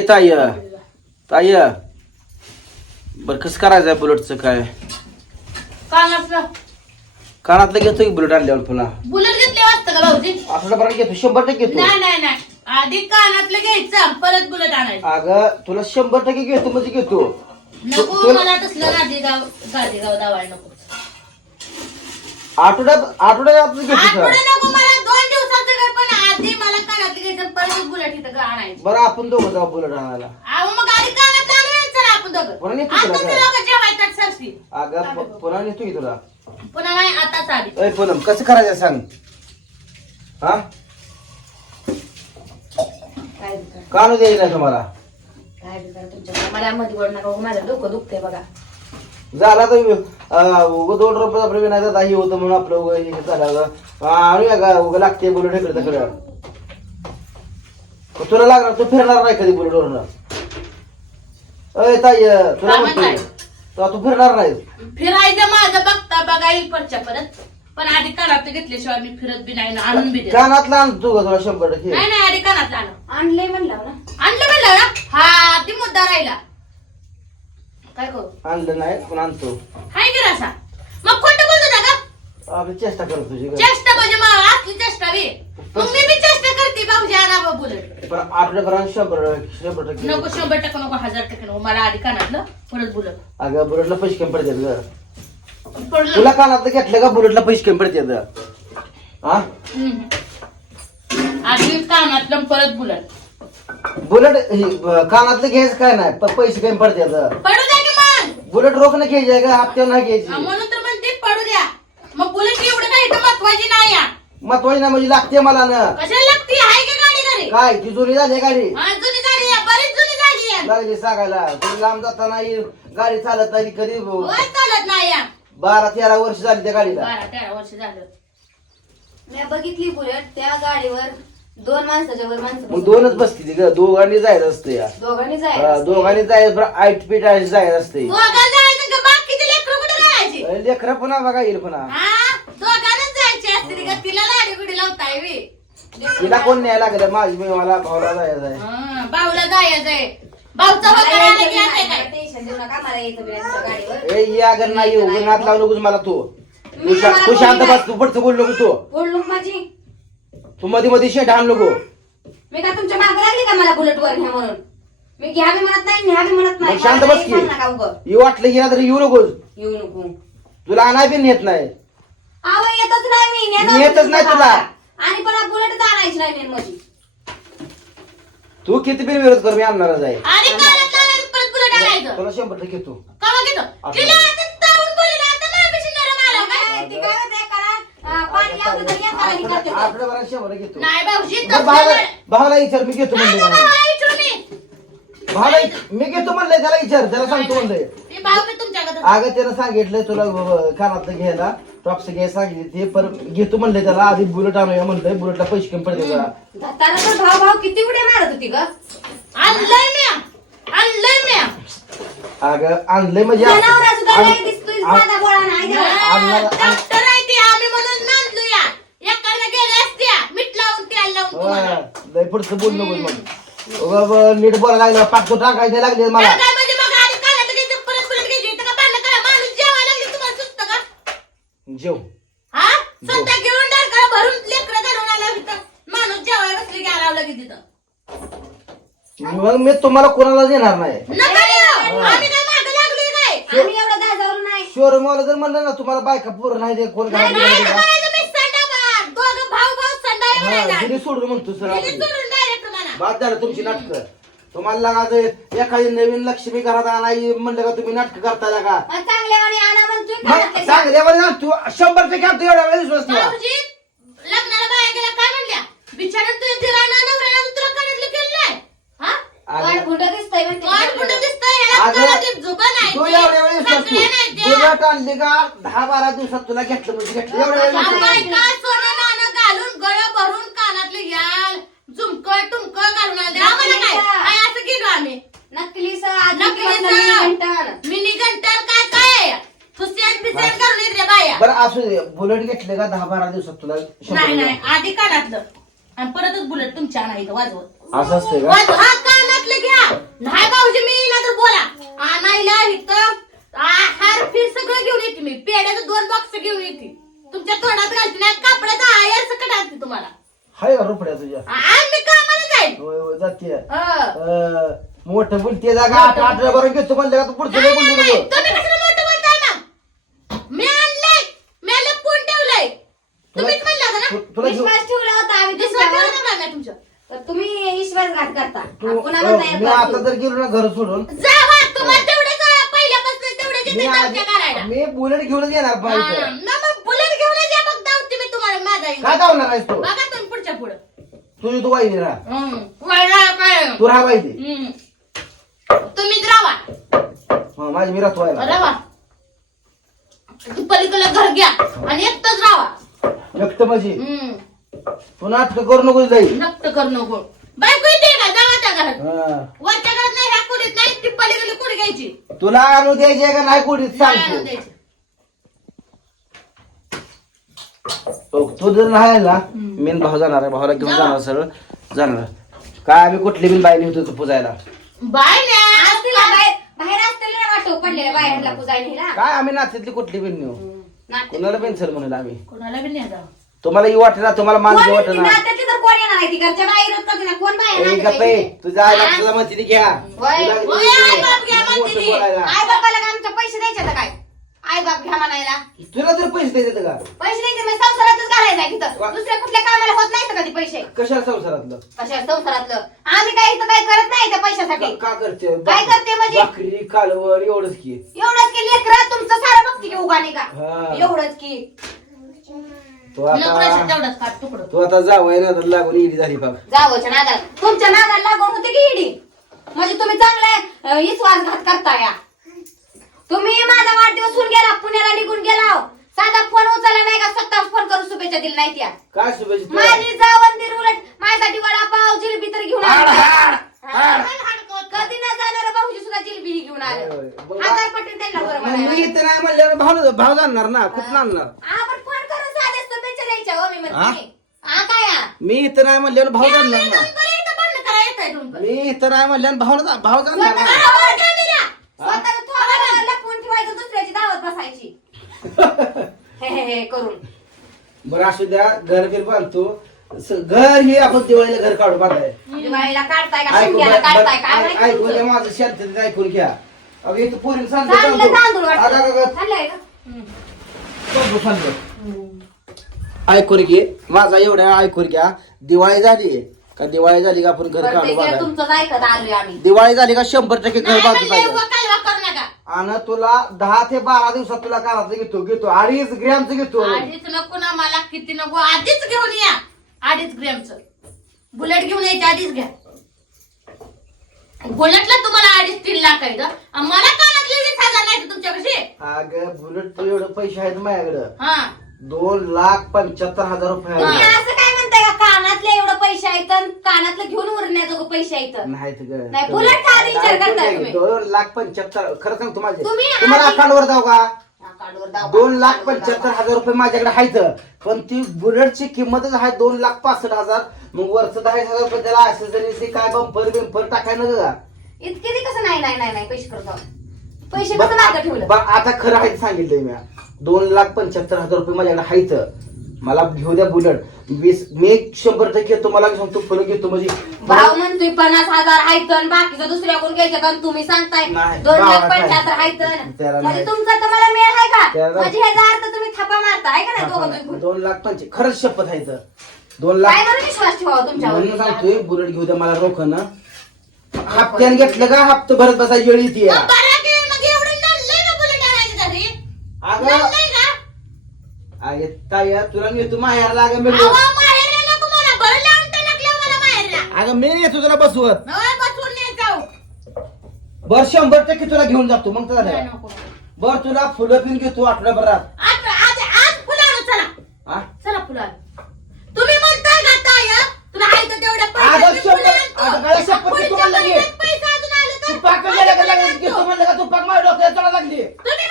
ताई ताई बर कसं करायचंय बुलेटचं काय? कानातलं. कानातलं घेतो की बुलेट आणल्यावर पुन्हा बुलेट घेतले वाटतं का भाऊजी? घेतो शंभर टक्के घेतो. नाही नाही नाही. आधी कानातलं घ्यायचं परत बुलेट आणायचं. अगं तुला शंभर टक्के घेतो म्हणजे घेतो. नको तू- मला तसलं गाडीगाव गाडीगाव दावायला नको. आठवड्यात आठवड्यात आपलं घेतो आठवडे नको मला दोन दिवसाचं घर पण आधी मला बुलेट इथं आणायचं. बरं आपण दोघं जाऊ बुलेट आणायला. अहो मग आधी कानातलं आणूया चला आपण दोघं. कोणाला नेतो आता तुला ते काय? लोकं जेवायचं सरशी. अगं प- पुन्हा नेतो की तुला? पुन्हा नाही आताच आधी अय पूनम कसं करायचं सांग? हा? काय द्यायचं नाही तुम्हाला. काय तुमच्या? मला मध्ये बोल नका माझं डोकं दुखते बघा. झाला तर अं, उगं दोन रुपये आपलं विनायचं दाही होतं म्हणून आपलं उगं हे झालं अं, आणूया का उगं लागते बुलेट इकडे तुला लागणार तू फिरणार नाही कधी बुलेटवरनं अय ताई तुला काय म्हणतोय म्हणताय? तर तू फिरणार नाही फिरायचं माझं बघता बघा येईल परच्या परत. पण आधी कानातलं घेतल्याशिवाय मी फिरत बी नाही ना आणून बी देत कानातला आणतो का तुला शंभर टक्के. नाही नाही आधी कानातलं आणून आणलंय म्हणलं ना. आणलं म्हणलं ना? हा ती मुद्दा राहिला. काय करू? आणलं नाही पण आणतो. हाय की रसा? बोलतो का आपली चेष्टा करतो तुझी. चेष्टा म्हणजे असली चेष्टा बी. मग मी बी चेष्टा करते भाऊजी आणा बा बुलेट पण आठवड्यापर्यंत शंभर शंभर टक्के नको शंभर टक्के नको हजार टक्के नको. मला आधी कानातलं परत बुलेट अगं बुलेटला पैसे कमी पडतात ग. पडलं तुला कानातलं घेतलं का बुलेटला पैसे कमी पडतात हा हम्म. आधी कानातलं आणि परत बुलेट बुलेट हे, ब- कानातलं घ्यायचं काय नाही पैसे कमी पडतात पडू द्या की मग. बुलेट रोख नाही घ्यायची का हप्त्यावर नाही घ्यायची. म्हणून तर म्हणते पडू द्या मग बुलेट एवढं काही इथं महत्वाची नाही या महत्वाची ना म्हणजे लागते मला ना. कशाला लागते? आहे का गाडी घरी? काय? ती जुनी झाली गाडी. हा, जुनी झाली आहे, बरीच जुनी झाली आहे. लागली सांगायला. तुम्ही लांब जाताना ही गाडी चालत नाही कधी चालत नाही या. बारा तेरा वर्ष झाली त्या गाडीला. बारा तेरा वर्ष झालं. मी बघितली बुलेट त्या गाडीवर दोन माणसाच्या वर माणसं मग बसली. दोनच बसती ती ग. दोघांनी जायचं असते या. दोघांनी हा, जायचं दोघांनी जायचं बरं आईट पीठ आहे जायचं असते. दोघांना जायचं का? बाकीचे लेकरं कुठे राहायचे? लेकरं पुन्हा बघा येईल पुन्हा. हा दोघांनाच जायचे असते का तिला लाडी वे तिला कोण न्यायला लागलं? माझी मी मला भावला जायचं आहे. हा, भाऊला भाऊचा वगैरे आला की येते नाही, काय? मला टेन्शन देऊ नका. मला यायचं बी नाही तुमच्या गाडीवर. ए या अगर नाही येऊ. नात लावू नकोस मला तू. तू शा- तू शांत बस तू पडतो बोल नको तू. बोल नको माझी. तू मध्ये मध्ये शेट आण नको. मी का तुमच्या मागे लागली का मला बुलेट वर घ्या म्हणून? मी घ्या बी म्हणत नाही न्या बी म्हणत नाही. मग शांत मला बस काही सांग नका उगं. की येऊ वाटलं की तर येऊ नकोस. येऊ नको. तुला आणाय बी नेत नाही. आव येतच नाही मी. नाही तुला. आणि पण बुलेट आणायची नाही मेन माझी तू किती बिन विरोध कर मी आणणारच आहे. आणि कानात लावायचं, परत बुलेट आणायचं. तुला शंभर टक्के तू कवा घेतो? आता. तिला आता तावून बोलली आता नरम आला काय? काय ती काय होते एकाला अं, पाणी लावलं तर एकाला हे करते. ते. आठवड्याभरात शंभर घेतो. नाही भाऊजी भावाला नाही. भावाला विचार मी घेतो नाही, म्हणले तो भावाला विचारू मी. भावाला मी घेतो म्हणलंय त्याला विचार त्याला सांगतो म्हणलंय. ते भाऊ मी तुमच्याकडे अगं त्यानं सांगितलं तुला कानातलं घ्यायला. टॉप्स घ्यायला सांगितलं ते पर घेतो म्हणले त्याला आधी बुलेट आणूया म्हणलंय बुलेटला पैसे कमी पडते जरा तर भाव भाव किती उड्या मारत होती ग? आणलंय म्या. आणलंय म्या. अगं आणलंय म्हणजे जनावरा सुद्धा आण- नाही दिसतोय आण- साधा बोळा नाही ग. आणणार- डॉक्टर आहे ती आम्ही म्हणून मानलो या एकाला गेले असत्या मीठ लावून तेल लावून तुम्हाला. होय, लय पुढचं बोल नको मग. उगा ब- नीट बोला लागलं पाकतो टाकायचे लागले मला काय काय म्हणजे मग आधी कानातलं घ्यायचं, परत परत घ्यायचं. इथं का भांडणं करा? माणूस जेवायला लागले तुम्हाला सुचतं का? जेव हा? स्वतः घेऊन भरून लेकरं घालून आला इथं. माणूस जेवायला बसले की आला लगेच तिथं. मग मी तुम्हाला कोणाला देणार नाही नका देऊ. आम्ही काय मागं लागलोय काय? आम्ही एवढं दाजावर नाही शोरूम वाला जर म्हणलं ना तुम्हाला बायका पूर्ण नाही दे कोण नाही, घरात नाही, गेलं का? म्हणायचं मी संडाबाद. दोघं भाऊ भाऊ संडायला हा, म्हणायचं. दिली सोडून म्हणतो सर दिली आपण. सोडून direct म्हणा. बाद झालं तुमची नाटक तुम्हाला लागा एखादी नवीन लक्ष्मी घरात आणाय म्हणलं का तुम्ही नाटक करताय का मग चांगल्यावानी आणा म्हणतोय मग कानातले. चांगल्यावर ना तू शंभर टक्के आमचा एवढा वेळ विश्वास ठेवा. भाऊजी, लग्नाला बाया गेल्या काय म्हणल्या? बिचारा तुझ्या दिराना नवऱ्याला तुला कणातलं केलं नाही हा वाट अगं, फुटत दिसतंय म्हणते. वाट कुठं दिसतंय? ह्याला अगं, कणातली झोका नाही. तू ती, एवढ्या वेळ विश्वास साखळ्या नाही ठेव. त्या. तुला आणली का? दहा बारा दिवसात तुला घेतलं म्हणजे घेतलं. एवढ्या वेळ हा, विश्वास ठेव. बायका सोनं नाणं घालून गळं भरून कानातले घ्याल झुमकं टुमकं घालून आले आम्हाला काय? आले नकली मिनी घंटा काय काय? रे बाया. बरं असू दे. बुलेट घेतले का दहा बारा दिवसात तुला? नाही नाही. आधी कानातलं. आणि परतच बुलेट तुमच्या आणा इथं वाजवत असं असते का? वाजव. हा घ्या. नाही भाऊजी मी ना तर बोला. आणायला इथं हार सगळं घेऊन येते मी. पेड्याचं दोन बॉक्स घेऊन येते. तुमच्या तोंडात घालते ना कापडाचा आहे असं आणते तुम्हाला. हाय का रुपड्या तुझ्या? कामाला जाईल होय होय जाते हं. मोठं बोलते जागा आठ आठ बरं घेतो म्हणलं का? तू पुढचं नाही, नाही नाही, बोलली नाही. नको तुम्ही मोठं बोलताय मी आणलंय. मी लपवून ठेवलंय. तुम्हीच म्हणलं होतं ना? तू- तुला घेऊ विश्वास ठेवला होता आम्ही विश्वास तुमच्यावर. ठेवला नाही तुमच्या? तर तुम्ही विश्वासघात करता. तू पुन्हा अ, म्हणताय मी आता जर गेलो ना घर सोडून जावा तुम्हाला तेवढंच अं, पहिल्यापासून तेवढ्याच मी येते बुलेट घेऊनच येणार हा, ना मग बुलेट घेऊन या बघ धावते मी तुम्हाला माझा. काय धावणार आहेस तू? बघा तुझी तू वाहिनी राहा. काय तू राहा वाहिनी. हं. तुम्हीच राहा. हा, माझी मी राहतो व्हायला राहा. तू पलीकडे घर घ्या आणि एकटंच राहा. व्यक्त माझी. हं. तू नाटक करू नको जाईल नक्त करू नको. बायको येते का? जावा त्या घरात. वरच्या घरात नाही ह्या कुडीत नाही ती पलीकडे कुडी घ्यायची. तुला आणू द्यायचे का? नाही कोणी आणून सांगतो. द्यायची. हो, तू जर नाही ना मी न भाऊ जाणार आहे भावाला घेऊन. जाणार सरळ. जाणार. काय आम्ही कुठली बिन बाई होतो तू पुजायला ना. काय आम्ही नात्यातली कुठली बिन नेऊ? नाते- कोणाला पण सर म्हणून आम्ही. तुम्हाला येऊ वाटेना तुम्हाला मान ना. बाई? तुझ्या म्हणते घ्या. आई म्हणते बापाला आमच्या पैसे द्यायचे काय? आई बाप घ्या म्हणायला. तुला तर पैसे द्यायचे का? पैसे द्यायचे मग संसारातच घालायचं. तिथं दुसऱ्या कुठल्या कामाला होत नाही कधी पैसे? कशाला संसारातलं? कशा संसारातलं? आम्ही काय इथं काय करत नाही त्या पैशासाठी. का करते? काय करते म्हणजे? भाकरी कालवर एवढंच की. एवढंच की लेकरं तुमचं सारं बघते की उगाने का हा. एवढंच की. तू नोकराचं आता तेवढंच काढ तुकडं. तू आता जावं ना तर लागून इडी झाली बघ. जावच्या नादाला तुमच्या नादाला लागून होते की इडी म्हणजे तुम्ही चांगला विश्वासघात करता या तुम्ही माझा वाढदिवस होऊन गेला पुण्याला निघून गेला हो. साधा फोन उचलला नाही का स्वतः फोन करून शुभेच्छा दिल्या नाही त्या काय शुभेच्छा तुला? माझी जावंदीर उलट माझ्यासाठी वडापाव जिलेबी तर घेऊन हाड, आली. हाड, हाड, हाड, कधी न जाणार भाऊजी सुद्धा जिलेबी घेऊन आलं होय, होय. हजार पटेल त्यांना बरं मग मी म्हणायला. इथं नाही म्हणल्यावर भाव भाव जाणार ना कुठं आणणार आपण फोन करून साधे शुभेच्छा द्यायच्या हो मी हा? म्हणते हा काय हा? मी इथं नाही म्हणल्यावर भाव जाणार ना दोन पर्यंत दोन पर्यंत. मी इथं नाही म्हणल्यावर भाव भाव जाणार स्वतः ना दावत घ्या दिल्या. स्वतः थोडं लपवून ठेवायचं दुसऱ्याची दावत बसायची हे करून. बरं असू द्या घर बीर बांधतो. स- घर हे आपण दिवाळीला घर काढू बांधाय. दिवाळीला काढताय का? ऐकून शिमग्याला काढताय काय ऐ- माहिती ऐकून घ्या तुमचं? माझं शांततेत ऐकून घ्या. अगं इथं पोरीला चांगलं तांदूळ सांगतो आता वाटतं. का- चाललंय का? सांगतो, सांगतो. ऐकून घे. माझा एवढ्या ऐकून घ्या. दिवाळी झाली. का दिवाळी झाली का आपण घर बरं, काढू ते बांधाय? तुमचंच ऐकत आलोय आम्ही. दिवाळी झाली का शंभर टक्के घर बांधू. पाहिजे उगा कालवा करू नका. आणि तुला दहा ते बारा दिवसात तुला काराचं घेतो घेतो. अडीच ग्रॅमचं घेतो. आधीच नको ना मला किती नको. आधीच घेऊन या. अडीच ग्रॅमचं. बुलेट घेऊन यायचे आधीच घ्या. बुलेटला तुम्हाला अडीच तीन लाख आहे का? आणि मला कानातले वीस हजार नाही तुमच्यापाशी. अगं बुलेट एवढं पैसे आहेत माझ्याकडं. हा. दोन लाख पंच्याहत्तर हजार रुपये तुम्ही. असं काय म्हणताय का कानातले एवढं पैसे आहेत आणि कानातलं घेऊन उरण्याजोगं पैसे आहेत नाहीत गं. नाही, बुलेटचा आधी विचार करताय तुम्ही. दोन लाख पंच्याहत्तर खरं सांगतो माझे. तुम्ही तुम्हाला आधी- अकाउंटवर जाऊ का. दोन लाख पंच्याहत्तर. हजार रुपये माझ्याकडे आहेत. पण ती बुलेटची किंमतच आहे दोन लाख पासष्ट हजार. मग वरचं दहा हजार रुपये त्याला असेसरीज काय बंपर बिंपर टाकाय ना का इतके ते कसं नाही नाही नाही नाही पैसे करतो पैसे कसं मागं ठेवलं? बघ, आता खरं आहे सांगितलंय मी दोन लाख पंच्याहत्तर हजार रुपये माझ्याकडे आहेत. मला घेऊ द्या बुलेट. वीस मी शंभर टक्के तुम्हाला सांगतो फुलं घेतो म्हणजे. भाव म्हणतोय पन्नास हजार आहेत आणि बाकीचं दुसऱ्याकडून घ्यायचं आणि तुम्ही सांगताय. नाही, दोन लाख भावाला पंच्याहत्तर? आहेत त्याला म्हणजे नाही. तुमचा तुम्हाला मेळ आहे का? त्याला- म्हणजे ह्याचा अर्थ तुम्ही थापा मारता आहे का नाही दोघं दोन लाख पंचे खरंच शपथ आहे इथं. दोन काय लाख विश्वास ठेवावा म्हणून तुमच्यावर? सांगतोय बुलेट घेऊ द्या मला रोख ना हप्त्याने घेतलं का? हप्ता भरत बसायची वेळ येते मग बरं की मग एवढं नडलंय का बुलेट आणायचं घरी? अगं अगे ताई तुला नेतो मी अहो, माहेरला नको मला बरं लावून तर लागलं मला माहेरला अगं मी येतो तुला बसवत नाही जाऊ बर शंभर टक्के तुला घेऊन जातो मग नाही. नको. बर तुला फुलं पिन घेतो आठवड्याभरात आज आज आज फुलं आणू चला हा? चला. तुम्ही म्हणताय का ताई तुला आहे तर तेवढ्या अगं, पैशात मी फुलं शपथ- आणतो. अगं, काय शपथ पुढच्या घेतो म्हणलं की? महिन्यात पैसा अजून आला तू तर पाक माझ्या गेला का फुलं लागली आणतो. घेतो म्हणलं का तू पाक माझ्या डोक्याला तुला लागली तुम्ही